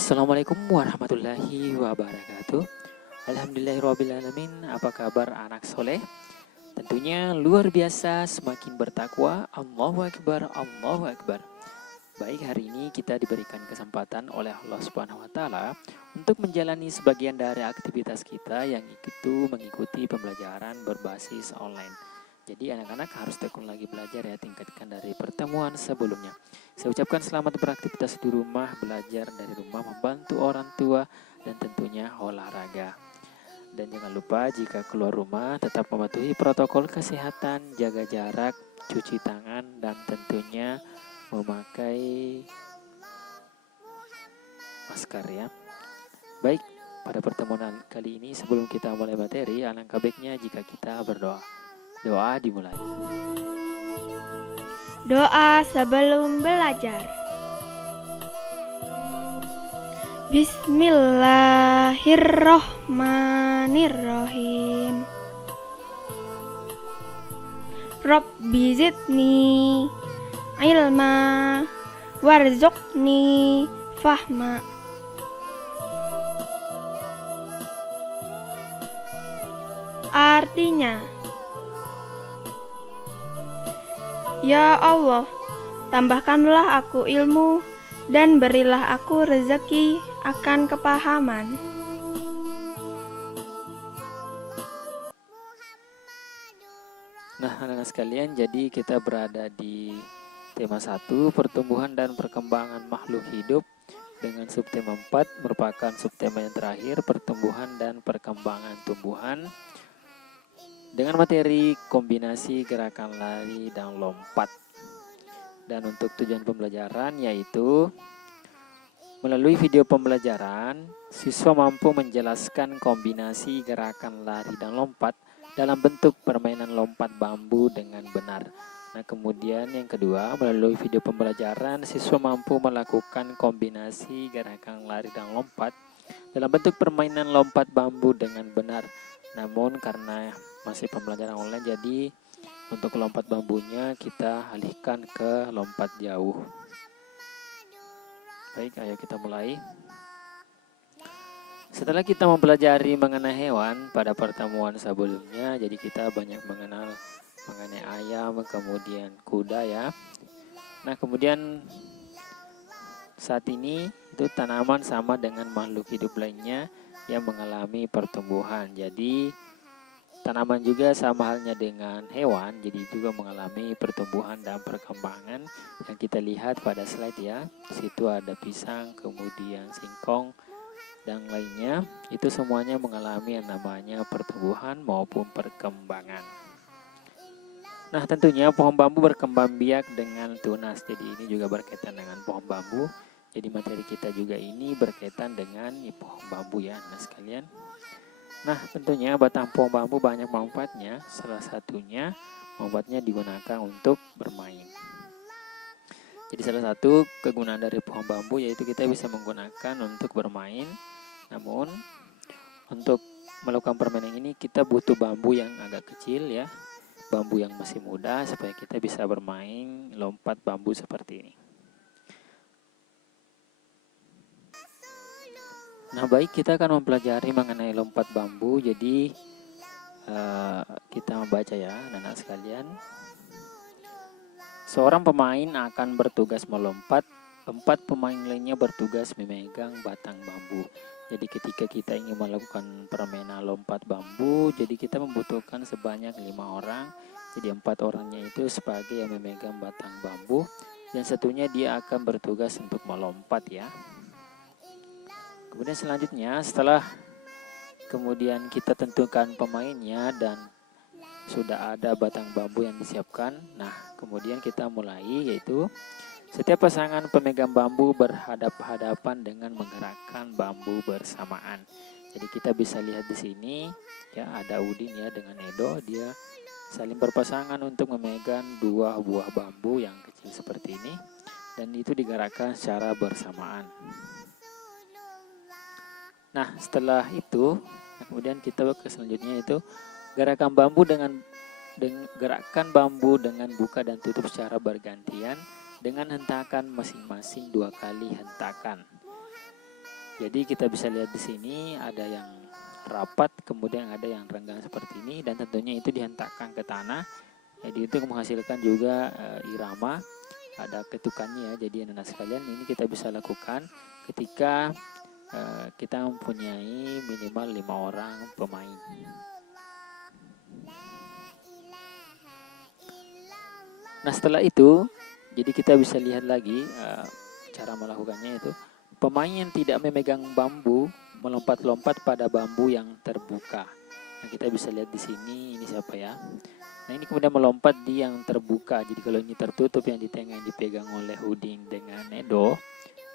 Assalamualaikum warahmatullahi wabarakatuh. Alhamdulillahirrabbilalamin. Apa kabar anak soleh? Tentunya luar biasa, semakin bertakwa. Allahu Akbar, Allahu Akbar. Baik, hari ini kita diberikan kesempatan oleh Allah Subhanahu wa Ta'ala untuk menjalani sebagian dari aktivitas kita yang itu mengikuti pembelajaran berbasis online. Jadi anak-anak harus tekun lagi belajar ya, tingkatkan dari pertemuan sebelumnya. Saya ucapkan selamat beraktivitas di rumah, belajar dari rumah, membantu orang tua, dan tentunya olahraga. Dan jangan lupa jika keluar rumah tetap mematuhi protokol kesehatan, jaga jarak, cuci tangan, dan tentunya memakai masker ya. Baik, pada pertemuan kali ini sebelum kita mulai materi, alangkah baiknya jika kita berdoa. Doa dimulai. Doa sebelum belajar. Bismillahirrohmanirrohim. Rabbi zidni ilma warzuqni fahma. Artinya, ya Allah, tambahkanlah aku ilmu dan berilah aku rezeki akan kepahaman. Nah, anak-anak sekalian, jadi kita berada di tema 1, pertumbuhan dan perkembangan makhluk hidup, dengan subtema 4 merupakan subtema yang terakhir, pertumbuhan dan perkembangan tumbuhan, dengan materi kombinasi gerakan lari dan lompat. Dan untuk tujuan pembelajaran yaitu melalui video pembelajaran, siswa mampu menjelaskan kombinasi gerakan lari dan lompat dalam bentuk permainan lompat bambu dengan benar. Nah, kemudian yang kedua, melalui video pembelajaran, siswa mampu melakukan kombinasi gerakan lari dan lompat dalam bentuk permainan lompat bambu dengan benar. Namun karena masih pembelajaran online, jadi untuk lompat bambunya kita alihkan ke lompat jauh. Baik, ayo kita mulai. Setelah kita mempelajari mengenai hewan pada pertemuan sebelumnya, jadi kita banyak mengenal mengenai ayam, kemudian kuda ya. Nah, kemudian saat ini itu tanaman sama dengan makhluk hidup lainnya yang mengalami pertumbuhan. Jadi tanaman juga sama halnya dengan hewan, jadi juga mengalami pertumbuhan dan perkembangan yang kita lihat pada slide ya. Di situ ada pisang, kemudian singkong, dan lainnya. Itu semuanya mengalami yang namanya pertumbuhan maupun perkembangan. Nah, tentunya pohon bambu berkembang biak dengan tunas. Jadi ini juga berkaitan dengan pohon bambu. Jadi materi kita juga ini berkaitan dengan pohon bambu ya, nah sekalian. Nah, tentunya batang pohon bambu banyak manfaatnya. Salah satunya manfaatnya digunakan untuk bermain. Jadi salah satu kegunaan dari pohon bambu yaitu kita bisa menggunakan untuk bermain. Namun untuk melakukan permainan ini kita butuh bambu yang agak kecil ya. Bambu yang masih muda supaya kita bisa bermain lompat bambu seperti ini. Nah, baik, kita akan mempelajari mengenai lompat bambu. Jadi kita membaca ya, anak-anak sekalian. Seorang pemain akan bertugas melompat, 4 pemain lainnya bertugas memegang batang bambu. Jadi ketika kita ingin melakukan permainan lompat bambu, jadi kita membutuhkan sebanyak 5 orang. Jadi 4 orangnya itu sebagai yang memegang batang bambu, dan satunya dia akan bertugas untuk melompat ya. Kemudian selanjutnya, setelah kemudian kita tentukan pemainnya dan sudah ada batang bambu yang disiapkan. Nah, kemudian kita mulai, yaitu setiap pasangan pemegang bambu berhadap-hadapan dengan menggerakkan bambu bersamaan. Jadi kita bisa lihat di sini ya, ada Udin ya dengan Edo, dia saling berpasangan untuk memegang 2 buah bambu yang kecil seperti ini, dan itu digerakkan secara bersamaan. Nah, setelah itu kemudian kita ke selanjutnya, itu gerakan bambu gerakan bambu dengan buka dan tutup secara bergantian dengan hentakan masing-masing 2 kali hentakan. Jadi kita bisa lihat di sini ada yang rapat, kemudian ada yang renggang seperti ini, dan tentunya itu dihentakkan ke tanah. Jadi itu menghasilkan juga irama, ada ketukannya ya. Jadi anak-anak sekalian, ini kita bisa lakukan ketika kita mempunyai minimal 5 orang pemain. Nah setelah itu, jadi kita bisa lihat lagi cara melakukannya itu. Pemain yang tidak memegang bambu melompat-lompat pada bambu yang terbuka. Nah kita bisa lihat di sini, ini siapa ya? Nah ini kemudian melompat di yang terbuka. Jadi kalau ini tertutup, yang di tengah yang dipegang oleh Udin dengan Edo,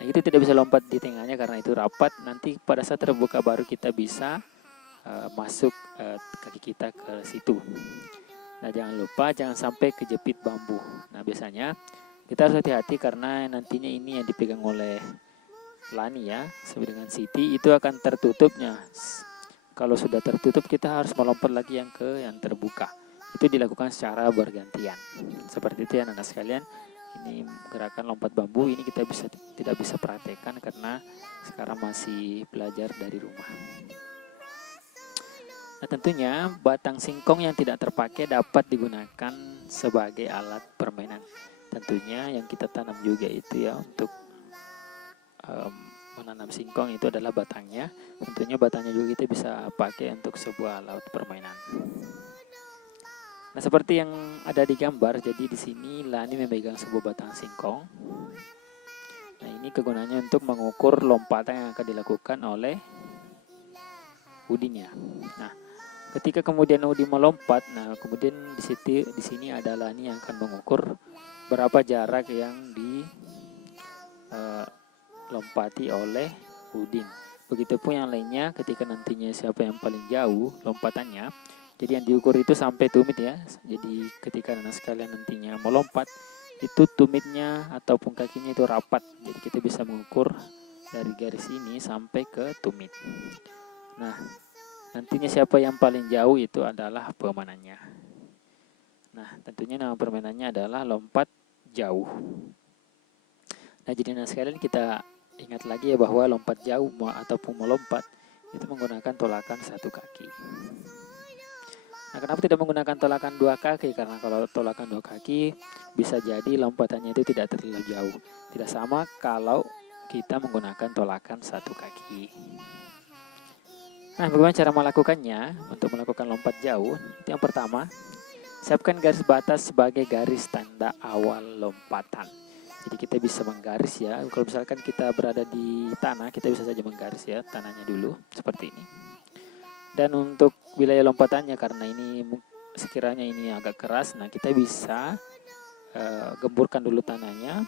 nah itu tidak bisa lompat di tengahnya karena itu rapat. Nanti pada saat terbuka baru kita bisa masuk kaki kita ke situ. Nah jangan lupa jangan sampai kejepit bambu. Nah biasanya kita harus hati-hati karena nantinya ini yang dipegang oleh Lani ya, sama dengan Siti itu akan tertutupnya. Kalau sudah tertutup kita harus melompat lagi yang terbuka. Itu dilakukan secara bergantian. Seperti itu ya anak-anak sekalian. Ini gerakan lompat bambu ini kita tidak bisa praktekkan karena sekarang masih belajar dari rumah. Nah tentunya batang singkong yang tidak terpakai dapat digunakan sebagai alat permainan. Tentunya yang kita tanam juga itu ya untuk menanam singkong itu adalah batangnya. Tentunya batangnya juga kita bisa pakai untuk sebuah alat permainan. Nah seperti yang ada di gambar, jadi di sini Lani memegang sebuah batang singkong. Nah ini kegunaannya untuk mengukur lompatan yang akan dilakukan oleh Udin ya. Nah ketika kemudian Udin melompat, nah kemudian di sini ada Lani yang akan mengukur berapa jarak yang lompati oleh Udin. Begitupun yang lainnya ketika nantinya siapa yang paling jauh lompatannya. Jadi yang diukur itu sampai tumit ya. Jadi ketika anak sekalian nantinya melompat, itu tumitnya ataupun kakinya itu rapat. Jadi kita bisa mengukur dari garis ini sampai ke tumit. Nah, nantinya siapa yang paling jauh itu adalah pemenangnya. Nah, tentunya nama permainannya adalah lompat jauh. Nah, jadi anak sekalian kita ingat lagi ya bahwa lompat jauh ataupun melompat itu menggunakan tolakan satu kaki. Nah, kenapa tidak menggunakan tolakan dua kaki? Karena kalau tolakan dua kaki bisa jadi lompatannya itu tidak terlalu jauh. Tidak sama kalau kita menggunakan tolakan satu kaki. Nah, bagaimana cara melakukannya? Untuk melakukan lompat jauh, itu yang pertama, siapkan garis batas sebagai garis tanda awal lompatan. Jadi kita bisa menggaris ya. Kalau misalkan kita berada di tanah, kita bisa saja menggaris ya tanahnya dulu seperti ini. Dan untuk wilayah lompatannya, karena ini sekiranya ini agak keras, nah kita bisa gemburkan dulu tanahnya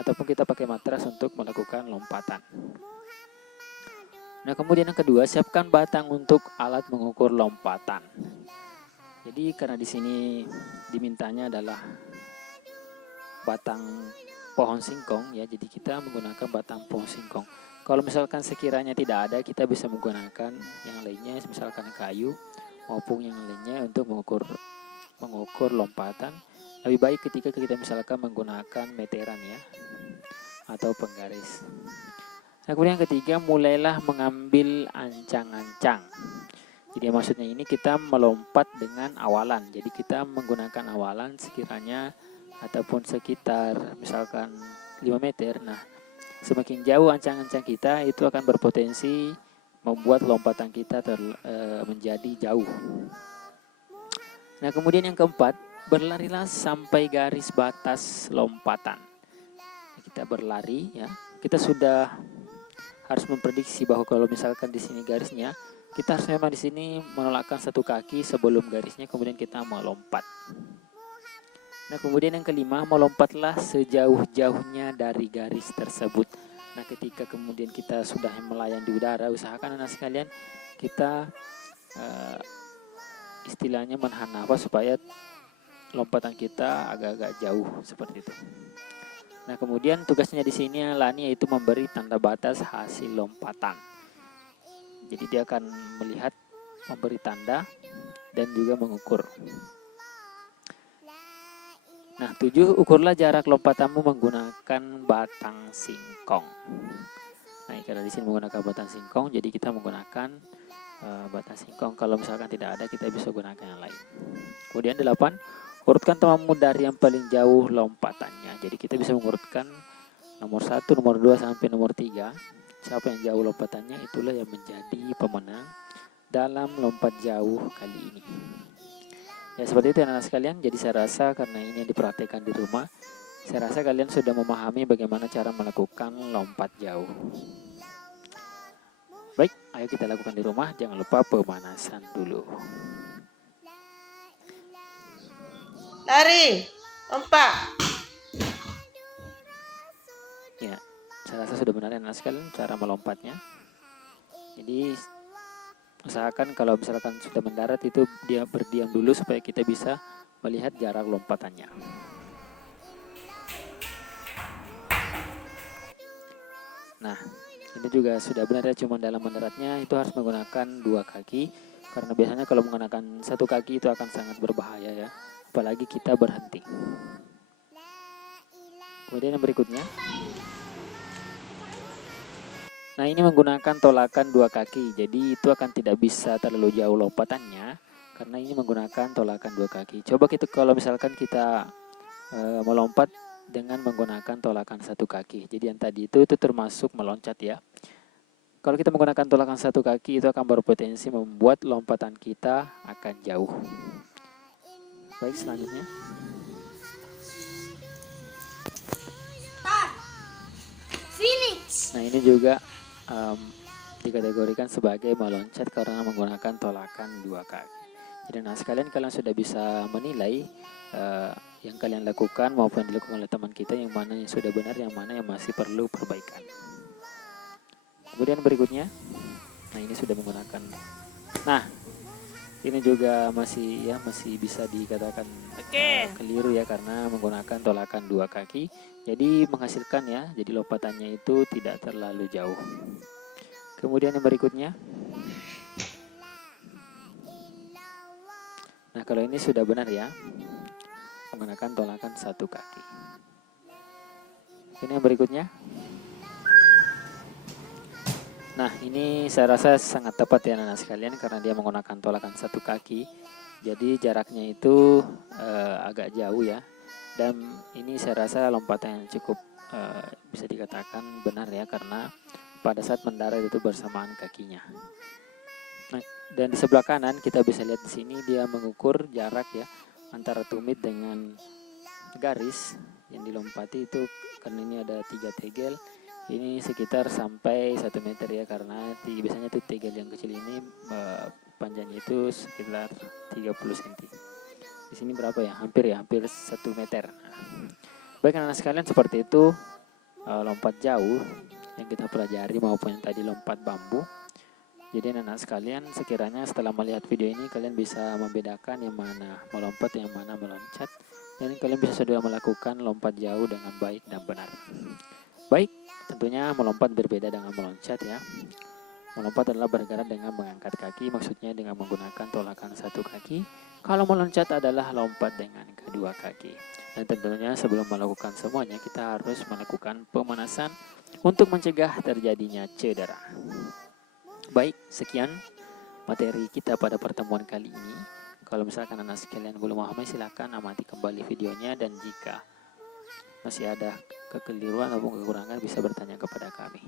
ataupun kita pakai matras untuk melakukan lompatan. Nah kemudian yang kedua, siapkan batang untuk alat mengukur lompatan. Jadi karena di sini dimintanya adalah batang pohon singkong ya, jadi kita menggunakan batang pohon singkong. Kalau misalkan sekiranya tidak ada, kita bisa menggunakan yang lainnya, misalkan kayu maupun yang lainnya untuk mengukur lompatan. Lebih baik ketika kita misalkan menggunakan meteran ya, atau penggaris. Nah, kemudian yang ketiga, mulailah mengambil ancang-ancang. Jadi maksudnya ini kita melompat dengan awalan. Jadi kita menggunakan awalan sekiranya ataupun sekitar misalkan 5 meter. Nah, semakin jauh ancang-ancang kita itu akan berpotensi membuat lompatan kita menjadi jauh. Nah kemudian yang keempat, berlarilah sampai garis batas lompatan. Kita berlari ya, kita sudah harus memprediksi bahwa kalau misalkan di sini garisnya, kita harus memang di sini menolakkan satu kaki sebelum garisnya, kemudian kita melompat. Nah kemudian yang kelima, melompatlah sejauh-jauhnya dari garis tersebut. Nah ketika kemudian kita sudah melayang di udara, usahakan anak sekalian kita istilahnya menahan nafas supaya lompatan kita agak-agak jauh seperti itu. Nah kemudian tugasnya di sini Lani yaitu memberi tanda batas hasil lompatan. Jadi dia akan melihat, memberi tanda dan juga mengukur. Nah 7, ukurlah jarak lompatanmu menggunakan batang singkong. Nah, karena di sini menggunakan batang singkong, jadi kita menggunakan batang singkong. Kalau misalkan tidak ada, kita bisa gunakan yang lain. Kemudian 8, urutkan temamu dari yang paling jauh lompatannya. Jadi kita bisa mengurutkan nomor 1, nomor 2 sampai nomor 3. Siapa yang jauh lompatannya, itulah yang menjadi pemenang dalam lompat jauh kali ini. Ya seperti itu anak-anak sekalian. Jadi saya rasa karena ini yang dipraktikkan di rumah, saya rasa kalian sudah memahami bagaimana cara melakukan lompat jauh. Baik, ayo kita lakukan di rumah. Jangan lupa pemanasan dulu. Lari, lompat. Ya, saya rasa sudah benar anak sekalian cara melompatnya. Jadi usahakan kalau misalkan sudah mendarat itu dia berdiam dulu supaya kita bisa melihat jarak lompatannya. Nah, ini juga sudah benar ya, cuma dalam mendaratnya itu harus menggunakan 2 kaki. Karena biasanya kalau menggunakan 1 kaki itu akan sangat berbahaya ya, apalagi kita berhenti. Kemudian yang berikutnya, nah ini menggunakan tolakan 2 kaki, jadi itu akan tidak bisa terlalu jauh lompatannya karena ini menggunakan tolakan 2 kaki. Coba kita kalau misalkan kita melompat dengan menggunakan tolakan 1 kaki. Jadi yang tadi itu termasuk meloncat ya. Kalau kita menggunakan tolakan 1 kaki itu akan berpotensi membuat lompatan kita akan jauh. Baik, selanjutnya. Nah ini juga dikategorikan sebagai meloncat karena menggunakan tolakan 2 kaki. Jadi nah sekalian kalian sudah bisa menilai yang kalian lakukan maupun yang dilakukan oleh teman kita, yang mana yang sudah benar, yang mana yang masih perlu perbaikan. Kemudian berikutnya, nah ini sudah menggunakan, nah ini juga masih bisa dikatakan keliru ya karena menggunakan tolakan 2 kaki. Jadi menghasilkan ya, jadi lompatannya itu tidak terlalu jauh. Kemudian yang berikutnya, nah kalau ini sudah benar ya, menggunakan tolakan 1 kaki. Ini yang berikutnya. Nah ini saya rasa sangat tepat ya anak-anak sekalian karena dia menggunakan tolakan 1 kaki. Jadi jaraknya itu agak jauh ya. Dan ini saya rasa lompatan yang cukup bisa dikatakan benar ya karena pada saat mendarat itu bersamaan kakinya. Nah, dan di sebelah kanan kita bisa lihat di sini dia mengukur jarak ya antara tumit dengan garis yang dilompati itu, karena ini ada 3 tegel. Ini sekitar sampai 1 meter ya karena biasanya tuh tegel yang kecil ini panjangnya itu sekitar 30 cm. Di sini berapa ya? Hampir 1 meter. Baik anak-anak sekalian, seperti itu lompat jauh yang kita pelajari maupun yang tadi lompat bambu. Jadi anak-anak sekalian, sekiranya setelah melihat video ini kalian bisa membedakan yang mana melompat, yang mana meloncat, dan kalian bisa sudah melakukan lompat jauh dengan baik dan benar. Baik, tentunya melompat berbeda dengan meloncat ya. Melompat adalah bergerak dengan mengangkat kaki, maksudnya dengan menggunakan tolakan 1 kaki. Kalau meloncat adalah lompat dengan kedua kaki. Dan tentunya sebelum melakukan semuanya kita harus melakukan pemanasan untuk mencegah terjadinya cedera. Baik, sekian materi kita pada pertemuan kali ini. Kalau misalkan anak sekalian belum memahami, silakan amati kembali videonya, dan jika masih ada kekeliruan ataupun kekurangan bisa bertanya kepada kami.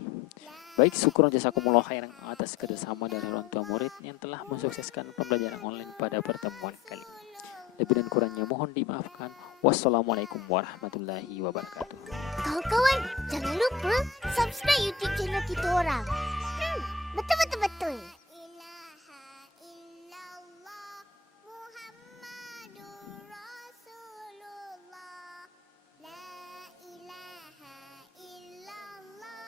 Baik, syukur jazakumullah khairan atas kerjasama dari orang tua murid yang telah mensukseskan pembelajaran online pada pertemuan kali ini. Lebih dan kurangnya mohon dimaafkan. Wassalamualaikum warahmatullahi wabarakatuh. Kawan-kawan, jangan lupa subscribe YouTube channel kita orang. Betul-betul.